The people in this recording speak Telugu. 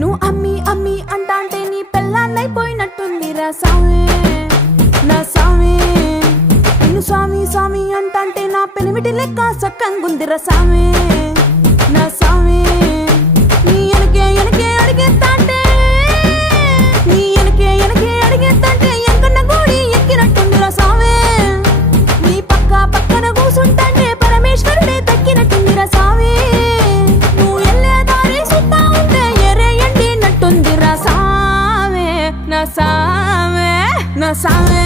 నువ్వు అమ్మి అమ్మి అంటాంటే నీ పెళ్ళాన్నైపోయినట్టుందిరా సామి నా సామి. నిన్ను స్వామి స్వామి అంటాంటే నా పెనిమిటి లెక్క సక్కంగుందిరా సామి నా సామి. నీ ఎనకే ఎనకే అడిగేస్తాంటే నీ ఎనకే ఎనకే అడిగేస్తాంటే ఎంకన్న గోడి ఎక్కినట్టుందిరా సామి. నీ పక్క పక్కన కూసుంటాంటే పరమేశ్వరుడే దక్కినట్టుందిరా సామి. నువ్వు ఎల్లే దారి సుత్తా ఉంటే ఎరే ఎండినట్టుందిరా సామి నా సామి నా సామి.